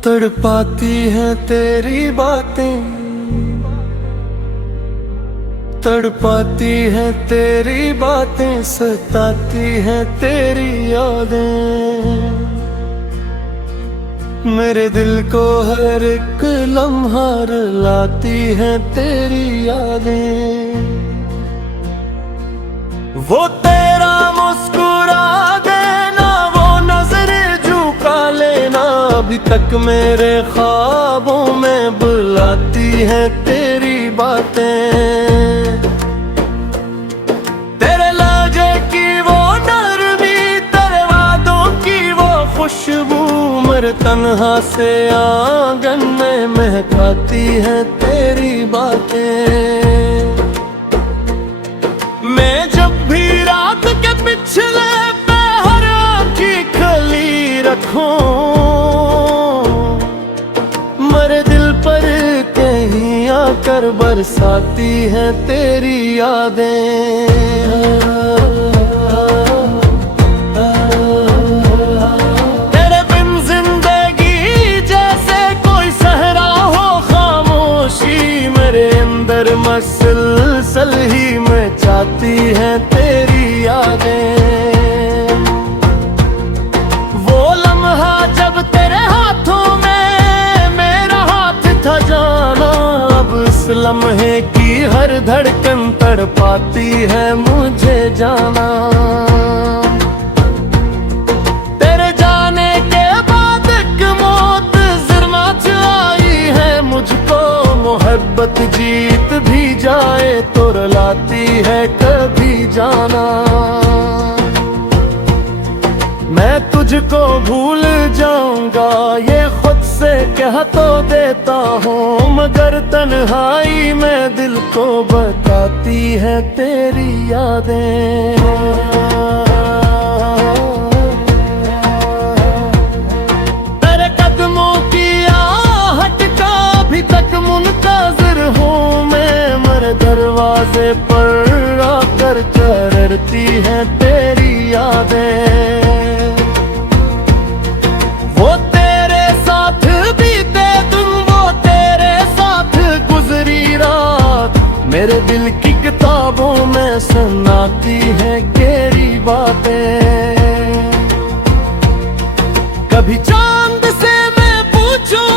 तड़पाती हैं तेरी बातें, तड़पाती हैं तेरी बातें, सताती हैं तेरी यादें। मेरे दिल को हर एक लम्हा रुलाती हैं तेरी यादें। वो तेरा मुस्कुरा देना, वो नजर झुका लेना, अभी तक मेरे ख्वाबों में बुलाती हैं तेरी बातें। तेरे लहजे की वो नरमी, तेरे वादों की वो खुशबू, मेरे तन्हा से आंगन में महकाती हैं तेरी बातें। मैं जब भी रात के पिछले पहर की खली रखूं, मेरे दिल पर कहीं आकर बरसाती हैं तेरी यादें। तेरे बिन जिंदगी जैसे कोई सहरा हो खामोशी, मेरे अंदर मसलसल ही मचाती हैं तेरी यादें। वो लम्हा जब तेरे हाथों में मेरा हाथ था जाना, अब इस लम्हे की हर धड़कन तड़पाती है मुझे जाना। तेरे जाने के बाद एक मौत ज़िरमाच आई है मुझको, मोहब्बत जीत भी जाए तो रुलाती है कभी जाना। मैं तुझको भूल जाऊंगा ये खुद से कह तो देता हूँ, मगर तन्हाई में दिल को बताती है तेरी यादें। तेरे कदमों की आहट का अभी तक मुंतज़िर हूँ मैं, मेरे दरवाजे पर आकर करती है तेरी यादें। वो तेरे साथ बीते दिन, वो तेरे साथ गुजरी रात, मेरे दिल की किताबों में सुनाती है गहरी बातें। कभी चांद से मैं पूछूं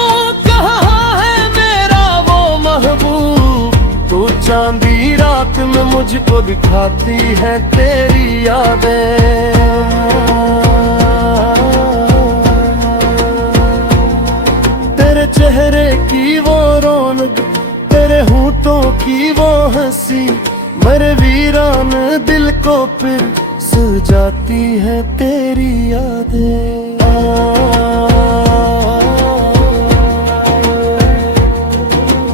कहाँ है मेरा वो महबूब, तो चांदी रात में मुझको दिखाती है तेरी यादें। तेरे चेहरे की वो रौनक, तेरे होंठों की वो हंसी, मेरे वीरान दिल को फिर सुझाती है तेरी यादें।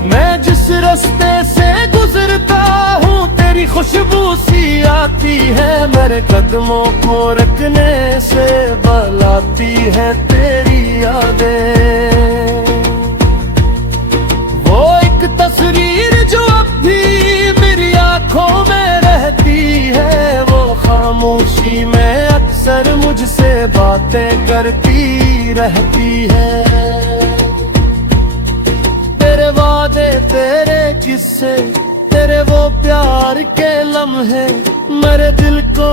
मैं जिस रास्ते से गुजरता हूँ तेरी खुशबू सी आती है, मेरे कदमों को रखने से बलाती है तेरी यादें। वो एक तस्वीर जो अब भी मेरी आंखों में रहती है, वो खामोशी में अक्सर मुझसे बातें करती रहती है। तेरे वादे, तेरे किस्से, तेरे वो प्यार के लम्हे, मेरे दिल को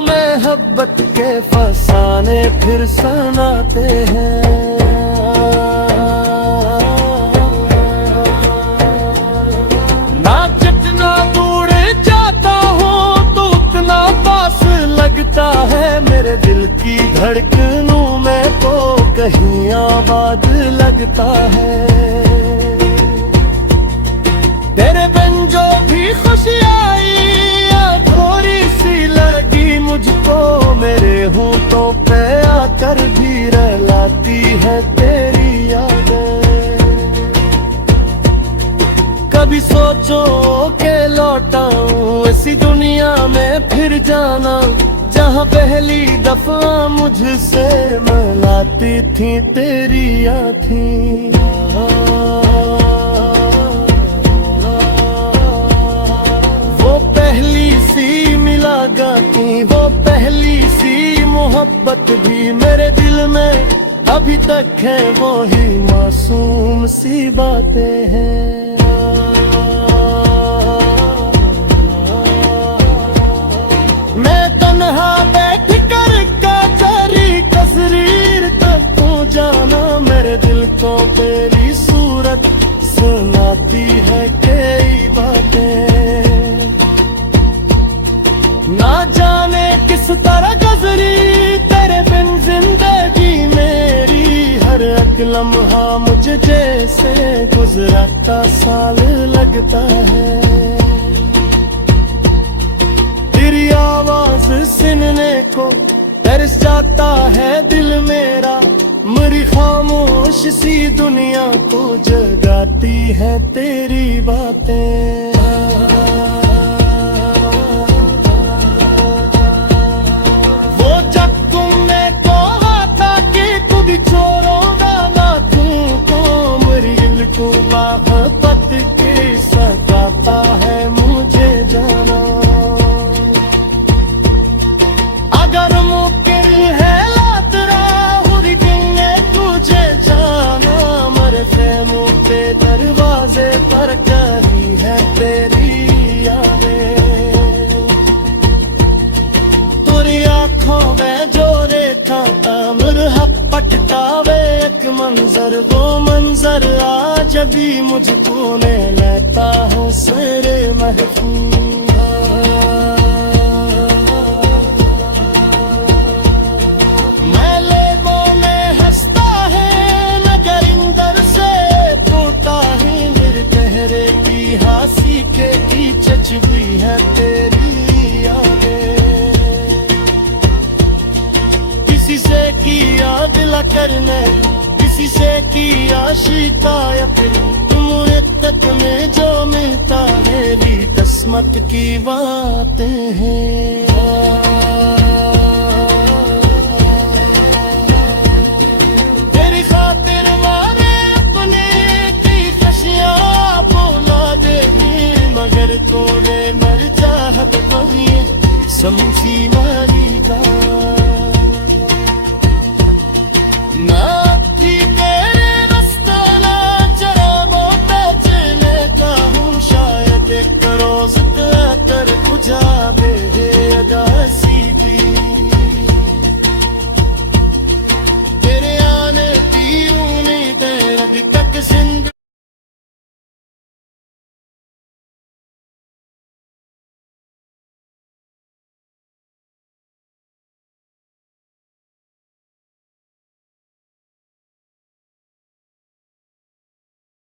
मोहब्बत के फसाने फिर सुनाते हैं। ना जितना दूर जाता हूँ तो उतना पास लगता है, मेरे दिल की धड़कनों में तो कहीं आबाद लगता है। तेरे बिन जो भी खुशी आई या थोड़ी सी लगी मुझको, मेरे होंठों पे आकर भी रुलाती है तेरी यादें। कभी सोचो के लौटाऊं ऐसी दुनिया में फिर जाना, जहाँ पहली दफा मुझसे मिलाती थी तेरी आँखें। मोहब्बत भी मेरे दिल में अभी तक है, वो ही मासूम सी बातें हैं। मैं तन्हा बैठ कर कचहरी तस्वीर तक तू जाना, मेरे दिल को तेरी सूरत सुनाती है कई बातें। ना जाने किस तरह गुजरी तेरे बिन जिंदगी मेरी, हर एक लम्हा मुझे जैसे गुजरता साल लगता है। तेरी आवाज सुनने को तरस जाता है दिल मेरा, मेरी खामोश सी दुनिया को जगाती है तेरी बातें। वो जब तुमने कहा था कि तू भी छोड़ोगा ना तुमको, मेरी दिल को मोहब्बत के सताता है मुझे जाना। अगर मुमकिन है खेमों के दरवाजे पर करी है तेरी यादें। तेरी आंखों में जो देखा मुरहब पटकावे एक मंजर, वो मंजर आज भी मुझको ने लेता है सरे महफूज। हासी के पीछे छुपी है तेरी यादें। किसी से किया दिला करने, किसी से किया शिकायत, मुहब्बत में जो मिलता मेरी किस्मत की बातें हैं। तेरी खातिर मारे अपने की खुशियां मगर तोरे मर चाहत कभी समझी ना